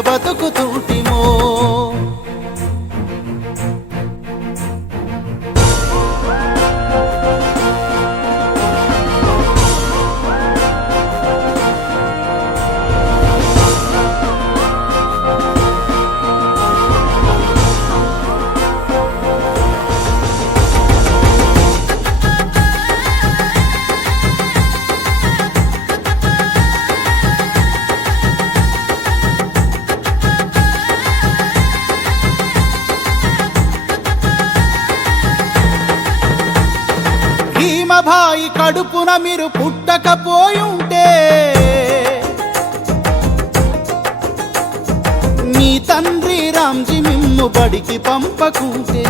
మేమెట్ల బతుకుతుంటిమో కడుపున మీరు పుట్టకపోయుంటే మీ తండ్రి రామ్జీ మిమ్ము బడికి పంపకుంటే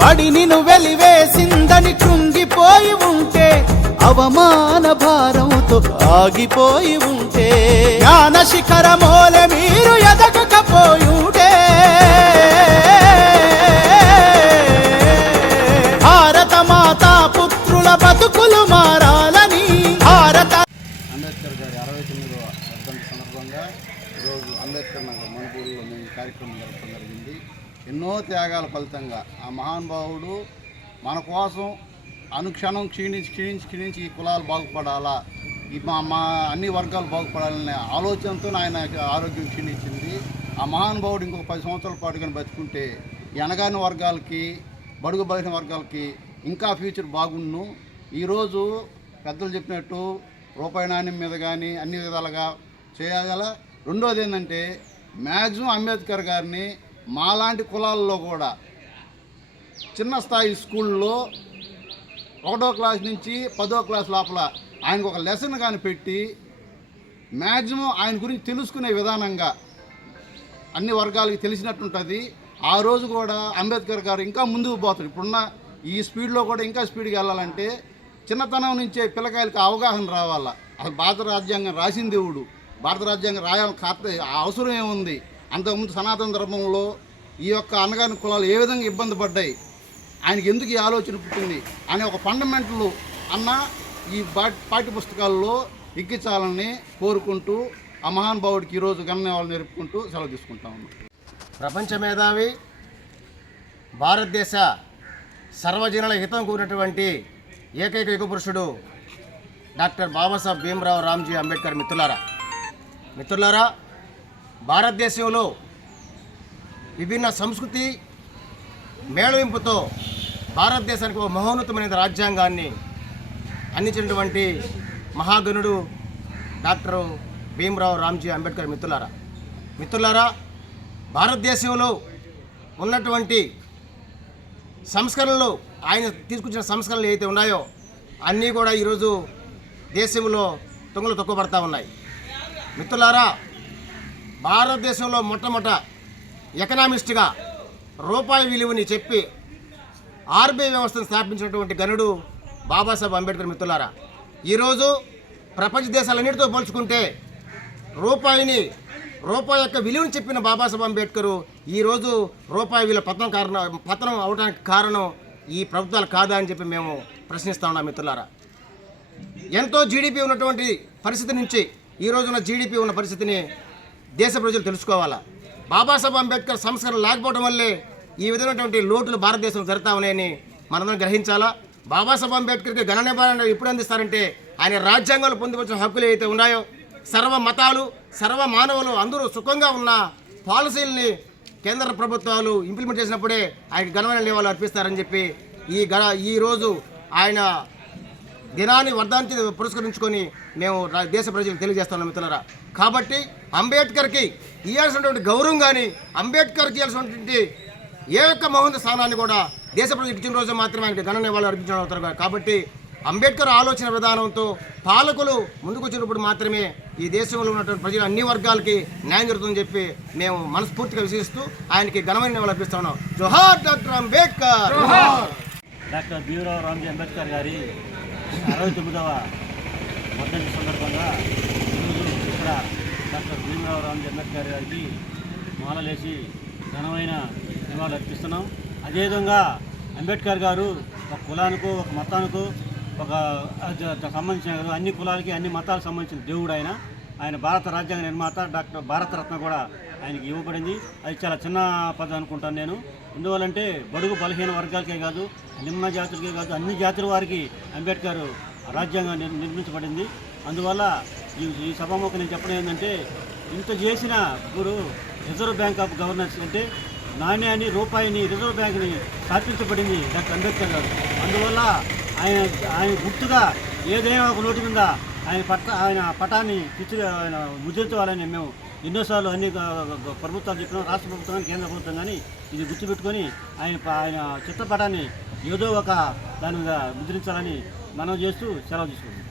బడి నిను వెలివేసిందని కృంగిపోయి ఉంటే అవమాన భారంతో ఆగిపోయి ఉంటే జ్ఞాన శిఖరమోలె మీరు పుత్రుల బతుకులు మారాలని భారత అంబేద్కర్ గారి అరవై తొమ్మిదవ వర్ధంతి సందర్భంగా ఈరోజు అంబేద్కర్ నగర్ మణిపూర్లో మేము కార్యక్రమం జరపడం జరిగింది. ఎన్నో త్యాగాల ఫలితంగా ఆ మహానుభావుడు మన కోసం అనుక్షణం క్షీణించి క్షీణించి క్షీణించి ఈ కులాలు బాగుపడాలా ఈ మా మా అన్ని వర్గాలు బాగుపడాలనే ఆలోచనతో ఆయన ఆరోగ్యం క్షీణించింది. ఆ మహానుభావుడు ఇంకొక పది సంవత్సరాల పాటు కానీ బతుకుంటే ఎనగాని వర్గాలకి బడుగు బలిన వర్గాలకి ఇంకా ఫ్యూచర్ బాగుండును. ఈరోజు పెద్దలు చెప్పినట్టు రూపాయి నాణ్యం మీద కానీ అన్ని విధాలుగా చేయగల రెండోది ఏంటంటే మ్యాక్సిమం అంబేద్కర్ గారిని మాలాంటి కులాల్లో కూడా చిన్న స్థాయి స్కూల్లో ఒకటో క్లాస్ నుంచి పదో క్లాస్ లోపల ఆయనకు ఒక లెసన్ కానీ పెట్టి మ్యాక్సిమం ఆయన గురించి తెలుసుకునే విధానంగా అన్ని వర్గాలకి తెలిసినట్టుంటుంది. ఆ రోజు కూడా అంబేద్కర్ గారు ఇంకా ముందుకు పోతాడు ఇప్పుడున్న ఈ స్పీడ్లో కూడా ఇంకా స్పీడ్గా వెళ్ళాలంటే చిన్నతనం నుంచే పిల్లకాయలకి అవగాహన రావాలా. అసలు భారత రాజ్యాంగం రాసిన దేవుడు. భారత రాజ్యాంగం రాయాలని కాస్త అవసరం ఏముంది? అంతకుముందు సనాతన ధర్మంలో ఈ యొక్క అనగాని కులాలు ఏ విధంగా ఇబ్బంది పడ్డాయి? ఆయనకి ఎందుకు ఈ ఆలోచన పుట్టింది? అనే ఒక ఫండమెంటల్ అన్న ఈ పాఠ్య పుస్తకాల్లో ఎక్కించాలని కోరుకుంటూ ఆ మహానుభావుడికి ఈరోజు గణనీయాలు నేర్పుకుంటూ సెలవు తీసుకుంటా ఉన్నాం. ప్రపంచ మేధావి భారతదేశ సర్వజనుల హితం కూడినటువంటి ఏకైక యుగ పురుషుడు డాక్టర్ బాబాసాహెబ్ భీమరావు రామ్జీ అంబేద్కర్ మిత్రులారా. మిత్రులారా భారతదేశంలో విభిన్న సంస్కృతి మేళవింపుతో భారతదేశానికి ఒక మహోన్నతమైన రాజ్యాంగాన్ని అందించినటువంటి మహాగణుడు డాక్టర్ భీమరావు రామ్జీ అంబేద్కర్ మిత్రులారా. మిత్రులారా భారతదేశంలో ఉన్నటువంటి సంస్కరణలు ఆయన తీసుకొచ్చిన సంస్కరణలు ఏవైతే ఉన్నాయో అన్నీ కూడా ఈరోజు దేశంలో తొంగలు తొక్కబడతా ఉన్నాయి. మిత్రులారా భారతదేశంలో మొట్టమొదట ఎకనామిస్ట్గా రూపాయి విలువని చెప్పి ఆర్బీఐ వ్యవస్థను స్థాపించినటువంటి గనుడు బాబాసాహెబ్ అంబేద్కర్ మిత్రులారా. ఈరోజు ప్రపంచ దేశాలన్నిటితో పోల్చుకుంటే రూపాయిని రూపాయి యొక్క విలువను చెప్పిన బాబాసాహెబ్ అంబేద్కర్ ఈరోజు రూపాయి విలువ పతనం కారణం పతనం అవడానికి కారణం ఈ ప్రభుత్వాలు కాదా అని చెప్పి మేము ప్రశ్నిస్తా ఉన్నాం మిత్రులారా. ఎంతో జీడిపి ఉన్నటువంటి పరిస్థితి నుంచి ఈ రోజున జీడిపి ఉన్న పరిస్థితిని దేశ ప్రజలు తెలుసుకోవాలా. బాబాసాహెబ్ అంబేద్కర్ సంస్కరణ లేకపోవడం వల్లే ఈ విధమైనటువంటి లోటులు భారతదేశంలో జరుగుతా ఉన్నాయని మనందరం గ్రహించాలా. బాబాసాహెబ్ అంబేద్కర్కి ఘన నివారణ ఎప్పుడు అందిస్తారంటే ఆయన రాజ్యాంగంలో పొందుపరిచిన హక్కులు ఏవైతే ఉన్నాయో సర్వ మతాలు సర్వ మానవులు అందరూ సుఖంగా ఉన్న పాలసీలని కేంద్ర ప్రభుత్వాలు ఇంప్లిమెంట్ చేసినప్పుడే ఆయన ఘనమైన నివాళులు అర్పిస్తారని చెప్పి ఈ గణ ఈరోజు ఆయన దినాన్ని వర్ధాంతి పురస్కరించుకొని మేము దేశ ప్రజలకు తెలియజేస్తున్నాం మిత్రులరా. కాబట్టి అంబేద్కర్కి ఇవ్వాల్సినటువంటి గౌరవం కానీ అంబేద్కర్కి ఇవ్వాల్సినటువంటి ఏ యొక్క మహోన్నత స్థానాన్ని కూడా దేశ ప్రజలకు ఇచ్చిన రోజు మాత్రమే ఆయనకి ఘన నివాళులు అర్పించడం అవుతారు కాబట్టి అంబేద్కర్ ఆలోచన విధానంతో పాలకులు ముందుకొచ్చినప్పుడు మాత్రమే ఈ దేశంలో ఉన్నటువంటి ప్రజలు అన్ని వర్గాలకి న్యాయం జరుగుతుందని చెప్పి మేము మనస్ఫూర్తిగా విశ్వసిస్తూ ఆయనకి ఘనమైన నివాళులు అర్పిస్తున్నాం జోహార్ డాక్టర్ అంబేద్కర్! డాక్టర్ భీమరావు రామ్జీ అంబేద్కర్ గారి అరవై తొమ్మిదవ వర్ధంతి సందర్భంగా ఈరోజు ఇక్కడ డాక్టర్ భీమరావు రామ్జీ అంబేద్కర్ గారికి మాలలేసి ఘనమైన నివాళులు అర్పిస్తున్నాం. అదేవిధంగా అంబేద్కర్ గారు ఒక కులానికో ఒక మతానికో ఒక సంబంధించిన అన్ని కులాలకి అన్ని మతాలకు సంబంధించిన దేవుడు ఆయన. ఆయన భారత రాజ్యాంగ నిర్మాత డాక్టర్ భారతరత్న కూడా ఆయనకి ఇవ్వబడింది. అది చాలా చిన్న పదం అనుకుంటాను నేను. ఎందువల్లంటే బడుగు బలహీన వర్గాలకే కాదు నిమ్న జాతులకే కాదు అన్ని జాతుల వారికి అంబేద్కర్ రాజ్యాంగం నిర్మించబడింది. అందువల్ల ఈ ఈ సభాముఖం నేను చెప్పడం ఏంటంటే ఇంత చేసిన ఇప్పుడు రిజర్వ్ బ్యాంక్ ఆఫ్ గవర్నెన్స్ అంటే నాణ్యాన్ని రూపాయిని రిజర్వ్ బ్యాంక్ని స్థాపించబడింది డాక్టర్ అంబేద్కర్ గారు. అందువల్ల ఆయన ఆయన గుర్తుగా ఏదైనా ఒక నోటి మీద ఆయన పట్ట ఆయన పటాన్ని పిచ్చి ఆయన ముద్రించాలని మేము ఎన్నోసార్లు అన్ని ప్రభుత్వాలు చెప్పిన రాష్ట్ర ప్రభుత్వం కానీ కేంద్ర ప్రభుత్వం కానీ ఇది గుర్తుపెట్టుకొని ఆయన ఆయన చిత్రపటాన్ని ఏదో ఒక దాని మీద ముద్రించాలని మనం చేస్తూ సెలవు తీసుకుంటాం